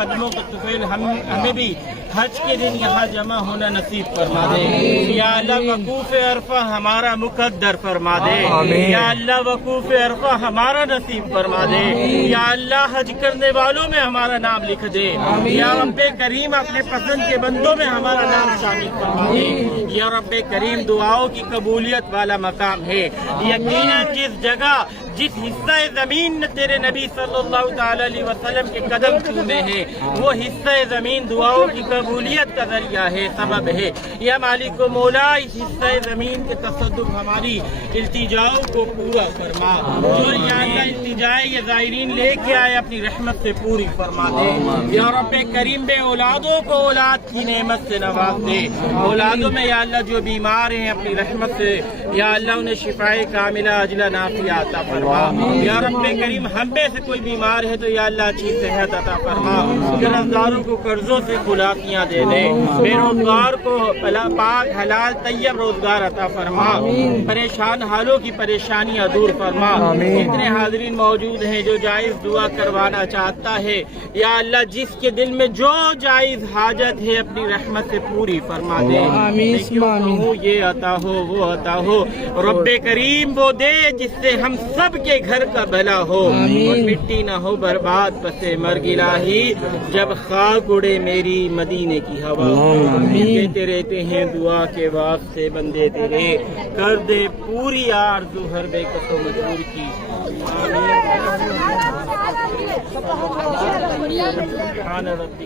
قدموں کا طفیل ہمیں بھی حج کے دن یہاں جمع ہونا نصیب فرما دے. یا اللہ وقوف عرفہ ہمارا مقدر فرما دے. یا اللہ وقوف عرفہ ہمارا نصیب فرما دے. یا اللہ حج کرنے والوں میں ہمارا نام لکھ دے. یا رب کریم اپنے پسند کے بندوں میں ہمارا نام شامل فرما دے. یا رب کریم دعاؤں کی قبولیت والا مقام ہے. یقیناً جس جگہ جس حصہ زمین نے تیرے نبی صلی اللہ تعالی علیہ وسلم کے قدم چومے ہیں وہ حصہ زمین دعاؤں کی قبولیت کا ذریعہ ہے، سبب ہے. یا مالک و مولا اس حصہ زمین کے تصدق ہماری التجاؤں کو پورا فرما. جو یا اللہ التجائے یہ زائرین لے کے آئے اپنی رحمت سے پوری فرما دے. یا رب کریم بے اولادوں کو اولاد کی نعمت سے نواز دے. اولادوں میں یا اللہ جو بیمار ہیں اپنی رحمت سے یا اللہ انہیں شفائے کاملہ عاجلہ نافعہ عطا فرما. یا رب کریم ہم میں سے کوئی بیمار ہے تو یا اللہ اچھی صحت عطا فرما. قرض داروں کو قرضوں سے خلاصیاں دے دے. بے روزگار کو پاک حلال طیب روزگار عطا فرما. پریشان حالوں کی پریشانیاں دور فرما. اتنے حاضرین موجود ہیں جو جائز دعا کروانا چاہتا ہے یا اللہ جس کے دل میں جو جائز حاجت ہے اپنی رحمت سے پوری فرما دے. یہ عطا ہو وہ عطا ہو. رب کریم وہ دے جس سے ہم سب کے گھر کا بھلا ہو اور مٹی نہ ہو برباد پسے مرگ الہی جب خاک اڑے میری مدینے کی ہوا. کہتے رہتے ہیں دعا کے واسطے بندے تیرے کر دے پوری آرزو ہر بے کس و مجبور کی. سبحان ربک